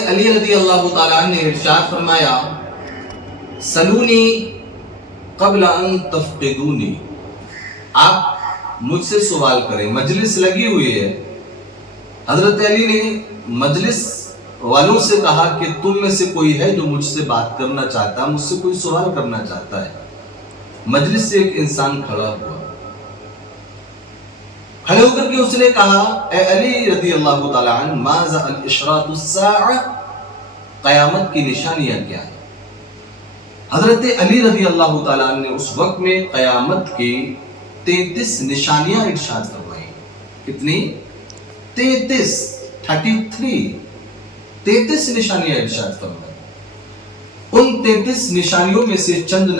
علی رضی اللہ تعالیٰ عنہ نے ارشاد فرمایا سلونی قبل ان تفقدونی، آپ مجھ سے سوال کریں، مجلس لگی ہوئی ہے۔ حضرت علی نے مجلس والوں سے کہا کہ تم میں سے کوئی ہے جو مجھ سے بات کرنا چاہتا ہے، مجھ سے کوئی سوال کرنا چاہتا ہے۔ مجلس سے ایک انسان کھڑا ہوا، کھڑے ہو کر کے اس نے کہا اے علی رضی اللہ تعالیٰ عنہ ماذا الاشراط الساعہ، قیامت کی نشانیاں کیا ہیں؟ حضرت علی رضی اللہ تعالیٰ عنہ نے اس وقت میں قیامت کی 33 نشانیاں ارشاد فرمائی۔ کتنی؟ 33 نشانیاں ارشاد فرمائی۔ ان 33 نشانیوں میں سے چند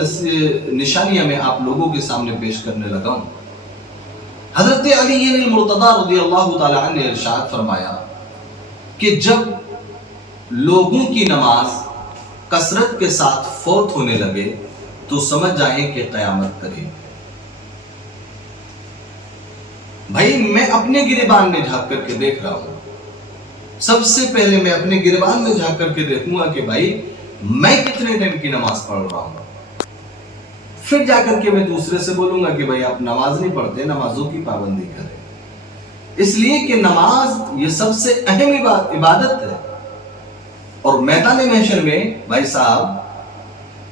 نشانیاں میں آپ لوگوں کے سامنے پیش کرنے لگا ہوں۔ حضرت علی المرتضی رضی اللہ تعالیٰ عنہ نے ارشاد فرمایا کہ جب لوگوں کی نماز کثرت کے ساتھ فوت ہونے لگے تو سمجھ جائیں کہ قیامت قریب۔ بھائی میں اپنے گریبان میں جھانک کر کے دیکھ رہا ہوں، سب سے پہلے میں اپنے گریبان میں جھانک کر کے دیکھوں گا کہ بھائی میں کتنے ٹائم کی نماز پڑھ رہا ہوں، پھر جا کر کے میں دوسرے سے بولوں گا کہ بھائی آپ نماز نہیں پڑھتے، نمازوں کی پابندی کریں، اس لیے کہ نماز یہ سب سے اہم عبادت ہے۔ اور میدان محشر میں بھائی صاحب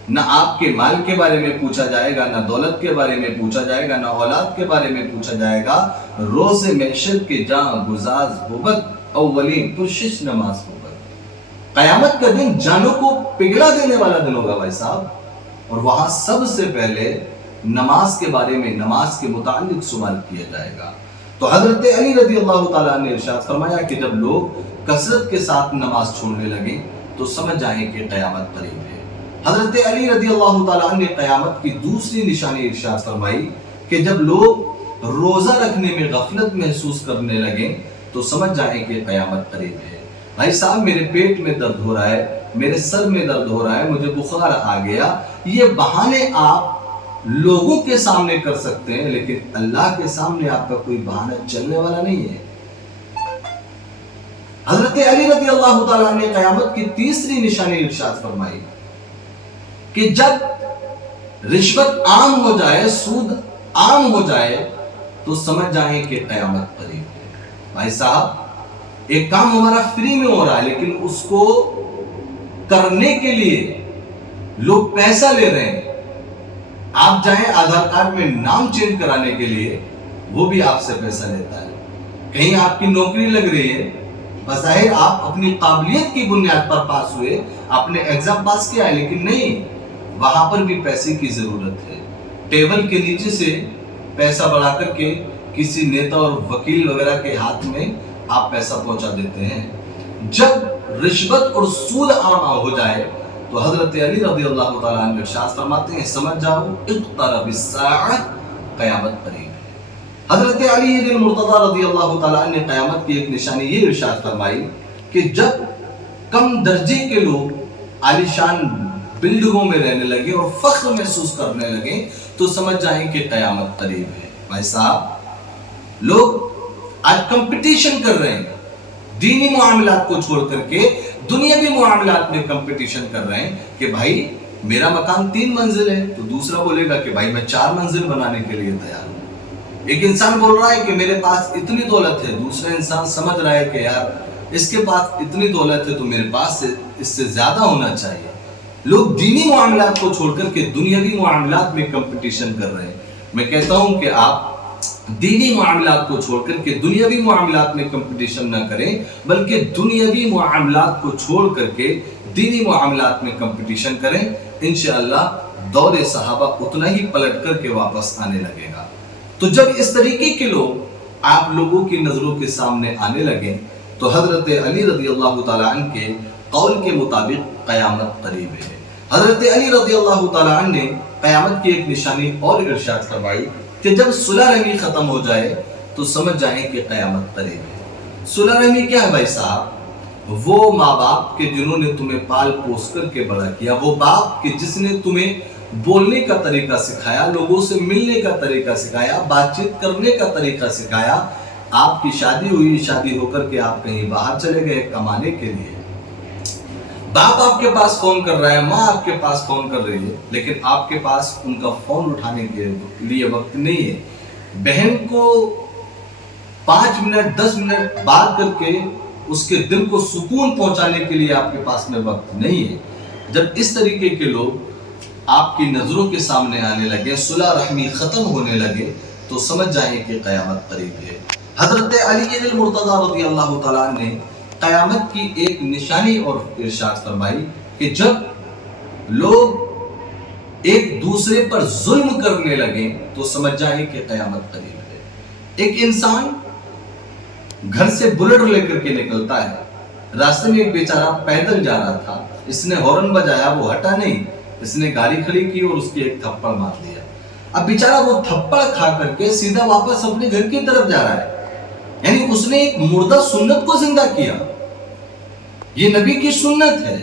نہ آپ کے مال کے بارے میں پوچھا جائے گا، نہ دولت کے بارے میں پوچھا جائے گا، نہ اولاد کے بارے میں پوچھا جائے گا۔ روز محشر کے جاں گزاز ہوبت اولین پرشش نماز ہوبت، قیامت کا دن جانوں کو پگھلا دینے والا دن ہوگا بھائی صاحب، اور وہاں سب سے پہلے نماز کے بارے میں، نماز کے متعلق سوال کیا جائے گا۔ تو حضرت علی رضی اللہ تعالیٰ نے ارشاد فرمایا کہ جب لوگ کثرت کے ساتھ نماز چھوڑنے لگے تو سمجھ جائیں کہ قیامت قریب ہے۔ حضرت علی رضی اللہ تعالیٰ نے قیامت کی دوسری نشانی ارشاد فرمائی کہ جب لوگ روزہ رکھنے میں غفلت محسوس کرنے لگیں تو سمجھ جائیں کہ قیامت قریب ہے۔ بھائی صاحب میرے پیٹ میں درد ہو رہا ہے، میرے سر میں درد ہو رہا ہے، مجھے بخار آ گیا، یہ بہانے آپ لوگوں کے سامنے کر سکتے ہیں، لیکن اللہ کے سامنے آپ کا کوئی بہانہ چلنے والا نہیں ہے۔ حضرت علی رضی اللہ تعالیٰ نے قیامت کی تیسری نشانی ارشاد فرمائی کہ جب رشوت عام ہو جائے، سود عام ہو جائے تو سمجھ جائیں کہ قیامت قریب ہے۔ بھائی صاحب ایک کام ہمارا فری میں ہو رہا ہے، لیکن اس کو کرنے کے لیے لوگ پیسہ لے رہے ہیں۔ آپ جائیں آدھار کارڈ میں نام چینج کرانے کے لیے، وہ بھی آپ سے پیسہ لیتا ہے۔ کہیں آپ کی نوکری لگ رہی ہے، بظاہر آپ اپنی قابلیت کی بنیاد پر پاس ہوئے، آپ نے ایگزام پاس کیا ہے، لیکن نہیں، وہاں پر بھی پیسے کی ضرورت ہے۔ ٹیبل کے نیچے سے پیسہ بڑھا کر کے کسی نیتا اور وکیل وغیرہ کے ہاتھ میں آپ پیسہ پہنچا دیتے ہیں۔ جب رشوت اور سود عام ہو جائے تو حضرت علی رضی اللہ تعالیٰ عنہ ارشاد فرماتے ہیں سمجھ جاؤ اقترب الساعہ، قیامت قریب ہے۔ حضرت علی المرتضی رضی اللہ تعالیٰ عنہ نے قیامت کی ایک نشانی یہ ارشاد فرمائی کہ جب کم درجے کے لوگ عالیشان بلڈنگوں میں رہنے لگے اور فخر محسوس کرنے لگے تو سمجھ جائیں کہ قیامت قریب ہے۔ بھائی صاحب لوگ آج کمپٹیشن کر رہے ہیں، دینی معاملات کو چھوڑ کر کے دنیاوی معاملات میں کمپٹیشن کر رہے ہیں کہ بھائی میرا مکان 3 منزل ہے تو دوسرا بولے گا کہ بھائی میں 4 منزل بنانے کے لیے تیار ہوں۔ ایک انسان بول رہا ہے کہ میرے پاس اتنی دولت ہے، دوسرا انسان سمجھ رہا ہے کہ یار اس کے پاس اتنی دولت ہے تو میرے پاس اس سے زیادہ ہونا چاہیے۔ لوگ دینی معاملات کو چھوڑ کر کے دنیاوی معاملات میں کمپٹیشن کر رہے ہیں۔ میں کہتا ہوں کہ آپ دینی معاملات کو چھوڑ کر کے دنیاوی معاملات میں کمپٹیشن نہ کریں، بلکہ دنیاوی معاملات کو چھوڑ کر کے دینی معاملات میں کمپٹیشن کریں۔ انشاءاللہ دور صحابہ اتنا ہی پلٹ کر کے واپس آنے لگے گا۔ تو جب اس طریقے کے لوگ آپ لوگوں کی نظروں کے سامنے آنے لگیں تو حضرت علی رضی اللہ تعالیٰ عنہ کے قول کے مطابق قیامت قریب ہے۔ حضرت علی رضی اللہ تعالیٰ عنہ نے قیامت کی ایک نشانی اور ارشاد فرمائی کہ جب صلح رحمی ختم ہو جائے تو سمجھ جائیں کہ قیامت قریب ہے۔ صلح رحمی کیا ہے بھائی صاحب؟ وہ ماں باپ کے جنہوں نے تمہیں پال پوس کر کے بڑا کیا، وہ باپ کے جس نے تمہیں بولنے کا طریقہ سکھایا، لوگوں سے ملنے کا طریقہ سکھایا، بات چیت کرنے کا طریقہ سکھایا۔ آپ کی شادی ہوئی، شادی ہو کر کے آپ کہیں باہر چلے گئے کمانے کے لیے، باپ آپ کے پاس فون کر رہا ہے، ماں آپ کے پاس فون کر رہی ہے، لیکن آپ کے پاس ان کا فون اٹھانے کے لیے وقت نہیں ہے. بہن کو 5 منٹ 10 منٹ بات کر کے اس کے دل کو سکون پہنچانے کے لیے آپ کے پاس میں وقت نہیں ہے. جب اس طریقے کے لوگ آپ کی نظروں کے سامنے آنے لگے، صلح رحمی ختم ہونے لگے، تو سمجھ جائیں کہ قیامت قریب ہے. حضرت علی المرتضیٰ رضی اللہ تعالیٰ نے قیامت کی ایک نشانی اور ارشاد فرمائی کہ جب لوگ ایک دوسرے پر ظلم کرنے لگیں تو سمجھ جائیں کہ قیامت قریب ہے. ایک انسان گھر سے بلٹ لے کر کے نکلتا ہے، راستے میں ایک بیچارہ پیدل جا رہا تھا، اس نے ہارن بجایا، وہ ہٹا نہیں، اس نے گاڑی کھڑی کی اور اس کے ایک تھپڑ مار دیا. اب بیچارہ وہ تھپڑ کھا کر کے سیدھا واپس اپنے گھر کی طرف جا رہا ہے. یعنی اس نے ایک مردہ سنت کو زندہ کیا. یہ نبی کی سنت ہے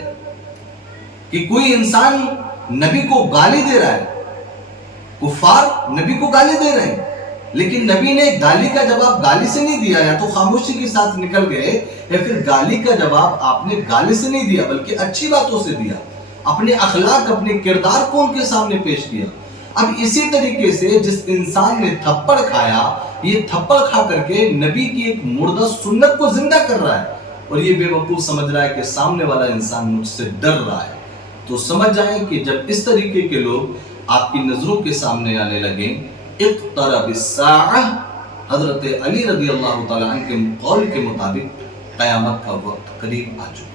کہ کوئی انسان نبی کو گالی دے رہا ہے، کفار نبی کو گالی دے رہے ہیں، لیکن نبی نے گالی کا جواب گالی سے نہیں دیا، یا تو خاموشی کے ساتھ نکل گئے، یا پھر گالی کا جواب آپ نے گالی سے نہیں دیا بلکہ اچھی باتوں سے دیا، اپنے اخلاق اپنے کردار کو ان کے سامنے پیش کیا. اب اسی طریقے سے جس انسان نے تھپڑ کھایا، یہ تھپڑ کھا کر کے نبی کی ایک مردہ سنت کو زندہ کر رہا ہے، اور یہ بے وقوف سمجھ رہا ہے کہ سامنے والا انسان مجھ سے ڈر رہا ہے. تو سمجھ جائیں کہ جب اس طریقے کے لوگ آپ کی نظروں کے سامنے آنے لگیں، اقترب الساعہ، حضرت علی رضی اللہ تعالیٰ عنہ کے قول کے مطابق قیامت کا وقت قریب آ چکا.